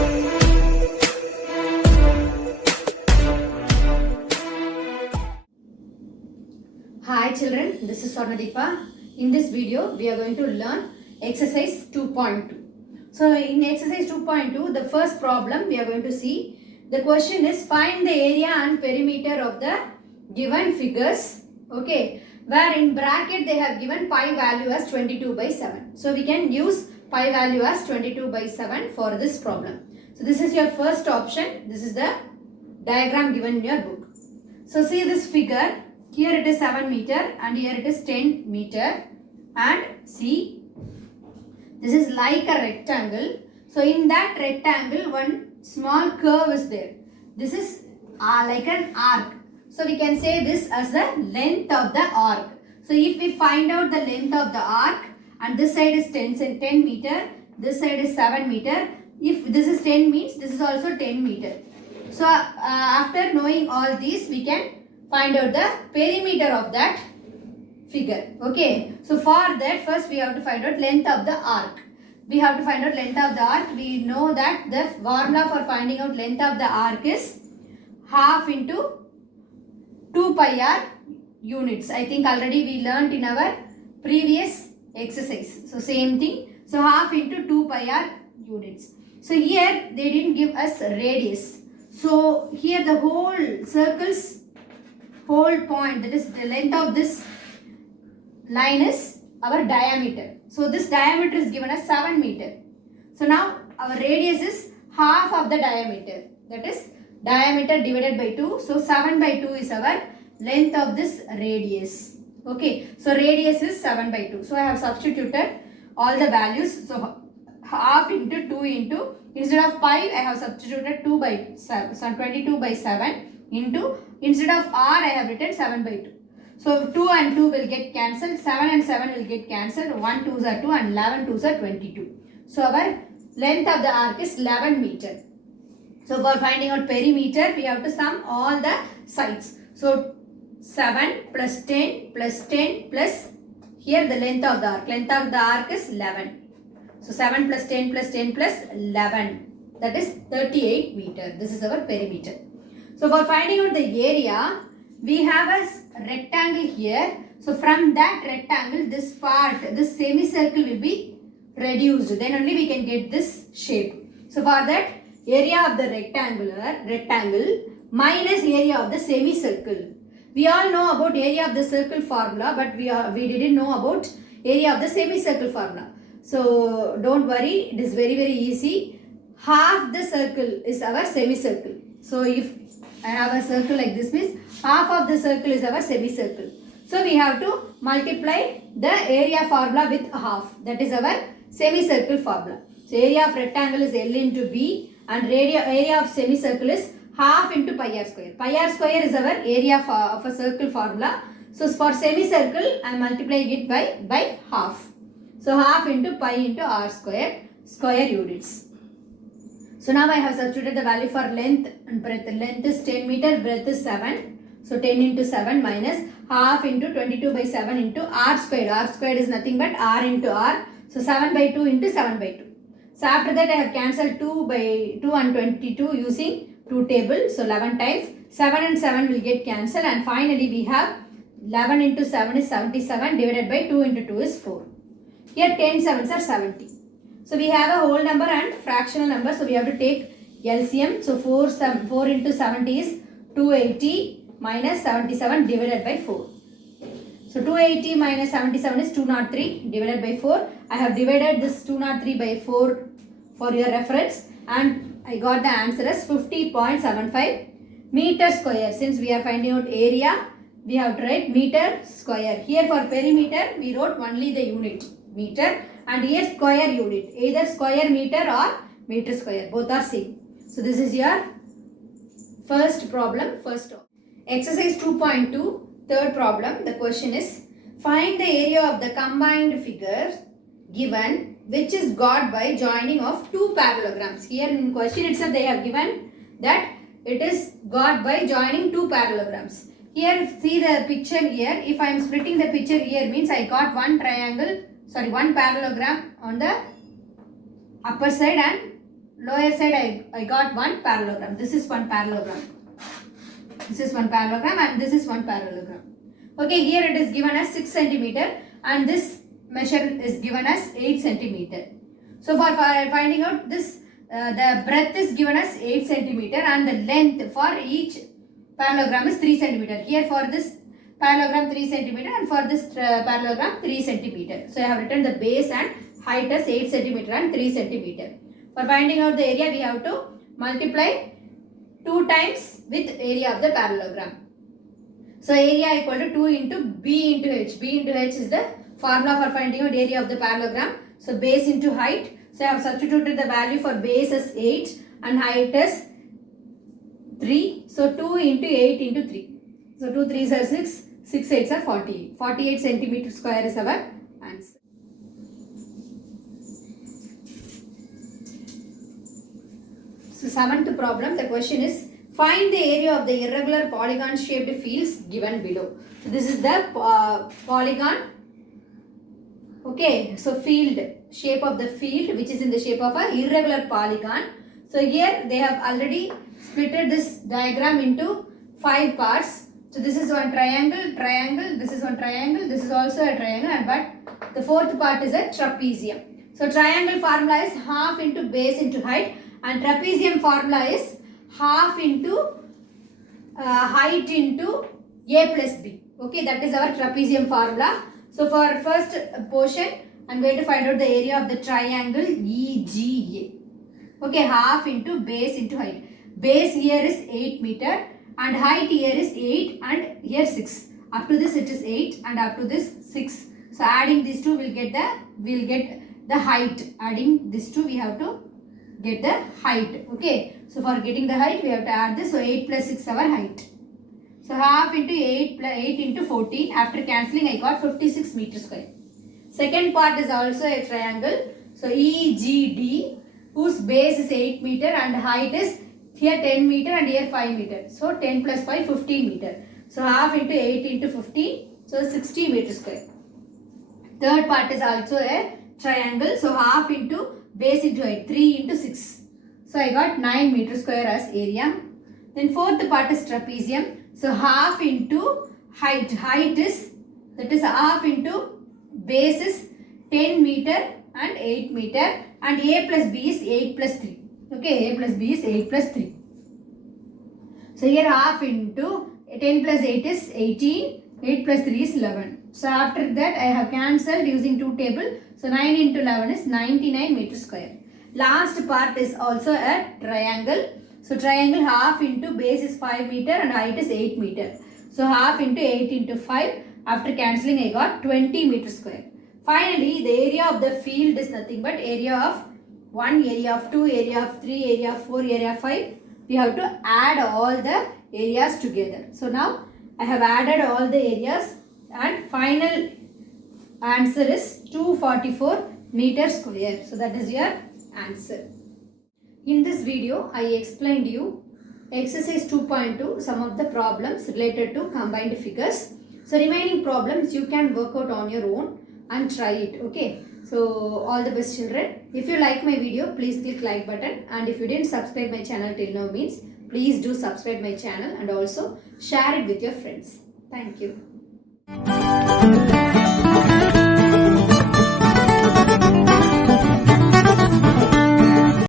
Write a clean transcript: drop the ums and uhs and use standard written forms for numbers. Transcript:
Hi children, this is Swarnadeepa. In this video, we are going to learn exercise 2.2. So in exercise 2.2, the first problem we are going to see. The question is find the area and perimeter of the given figures. Okay, where in bracket they have given pi value as 22/7. So we can use pi value as 22/7 for this problem. So this is your first option. This is the diagram given in your book. So see this figure. Here it is 7 meter and here it is 10 meter, and see this is like a rectangle. So in that rectangle one small curve is there. This is like an arc. So we can say this as the length of the arc. So if we find out the length of the arc, and this side is 10 meter, this side is 7 meter. If this is 10 means this is also 10 meter. So after knowing all these, we can find out the perimeter of that figure. Okay, so for that first we have to find out length of the arc. We have to find out length of the arc. We know that the formula for finding out length of the arc is half into 2 pi r units. I think already we learnt in our previous exercise. So same thing. So half into 2 pi r units. So here they didn't give us radius. So here the whole point, that is the length of this line, is our diameter. So this diameter is given as 7 meter. So now our radius is half of the diameter, that is diameter divided by 2. So 7/2 is our length of this radius. Okay, so radius is 7/2. So I have substituted all the values. So half into 2 into, instead of pi I have substituted 2/7, so 22/7 into, instead of r I have written 7/2. So 2 and 2 will get cancelled, 7 and 7 will get cancelled, 1 2s are 2 and 11 2s are 22. So our length of the arc is 11 meter. So for finding out perimeter, we have to sum all the sides. So 7 plus 10 plus 10 plus, here the length of the arc. Length of the arc is 11. So 7 plus 10 plus 10 plus 11. That is 38 meter. This is our perimeter. So for finding out the area, we have a rectangle here. So from that rectangle, this part, this semicircle will be reduced. Then only we can get this shape. So for that, area of the rectangle minus area of the semicircle. We all know about area of the circle formula, but we didn't know about area of the semicircle formula. So don't worry, it is very easy. Half the circle is our semicircle. So if I have a circle like this, means half of the circle is our semicircle. So we have to multiply the area formula with half. That is our semicircle formula. So area of rectangle is L into B, and area of semicircle is half into pi r square. Pi r square is our area of a circle formula. So for semicircle, I am multiplying it by half. So half into pi into r square units. So now I have substituted the value for length and breadth. Length is 10 meter, breadth is 7. So 10 into 7 minus half into 22/7 into r squared. R squared is nothing but r into r. So 7/2 into 7/2. So after that I have cancelled 2/2 and 22 using 2 table. So 11 times. 7 and 7 will get cancelled, and finally we have 11 into 7 is 77 divided by 2 into 2 is 4. Here 10 sevens are 70. So we have a whole number and fractional number. So we have to take LCM. So 4 into 70 is 280 minus 77 divided by 4. So 280 minus 77 is 203 divided by 4. I have divided this 203 by 4 for your reference, and I got the answer as 50.75 meter square. Since we are finding out area, we have to write meter square. Here for perimeter, we wrote only the unit meter, and here square unit, either square meter or meter square, both are same. So this is your first problem. Exercise 2.2, third problem. The question is find the area of the combined figures given which is got by joining of two parallelograms. Here in question itself they have given that it is got by joining two parallelograms. Here see the picture here. If I am splitting the picture here, means I got one parallelogram on the upper side and lower side I got one parallelogram. This is one parallelogram. This is one parallelogram and this is one parallelogram. Okay, here it is given as 6 centimeter and this measure is given as 8 centimeter. So for finding out this, the breadth is given as 8 centimeter and the length for each parallelogram is 3 centimeter. Here for this parallelogram 3 centimeter and for this parallelogram 3 centimeter. So I have written the base and height as 8 centimeter and 3 centimeter. For finding out the area, we have to multiply 2 times with area of the parallelogram. So area equal to 2 into B into H. B into H is the formula for finding out area of the parallelogram. So base into height. So I have substituted the value for base as 8 and height as 3. So 2 into 8 into 3. So 2 3s are 6. 6 8s are 48. 48 centimeter square is our answer. So 7th problem, the question is find the area of the irregular polygon shaped fields given below. So this is the polygon. Okay, so field, shape of the field which is in the shape of a irregular polygon. So here they have already splitted this diagram into 5 parts. So this is one triangle, triangle, this is one triangle, this is also a triangle, and but the 4th part is a trapezium. So triangle formula is half into base into height and trapezium formula is half into height into a plus b. Okay, that is our trapezium formula. So for first portion, I am going to find out the area of the triangle EGA. Okay, half into base into height. Base here is 8 meter and height here is 8 and here 6. Up to this it is 8 and up to this 6. So adding these two we'll get the height. Adding these two we have to get the height. Okay, so for getting the height we have to add this. So 8 plus 6 our height. So half into 8 plus 8 into 14. After cancelling I got 56 meters square. Second part is also a triangle. So EGD whose base is 8 meter and height is here 10 meter and here 5 meter. So 10 plus 5 15 meter. So half into 8 into 15. So 60 meters square. Third part is also a triangle. So half into base into height 3 into 6. So I got 9 meters square as area. Then fourth part is trapezium. So half into height. Height is, that is half into base is 10 meter and 8 meter and a plus b is 8 plus 3. Okay, a plus b is 8 plus 3. So here half into 10 plus 8 is 18. 8 plus 3 is 11. So after that I have cancelled using 2 table. So 9 into 11 is 99 meters square. Last part is also a triangle. So triangle half into base is 5 meter and height is 8 meter. So half into 8 into 5. After cancelling I got 20 meters square. Finally the area of the field is nothing but area of 1, area of 2, area of 3, area of 4, area of 5. We have to add all the areas together. So now I have added all the areas and final answer is 244 meters square. So that is your answer. In this video, I explained you exercise 2.2, some of the problems related to combined figures. So remaining problems you can work out on your own and try it. Okay. So all the best children. If you like my video, please click like button, and if you didn't subscribe my channel till now means please do subscribe my channel and also share it with your friends. Thank you.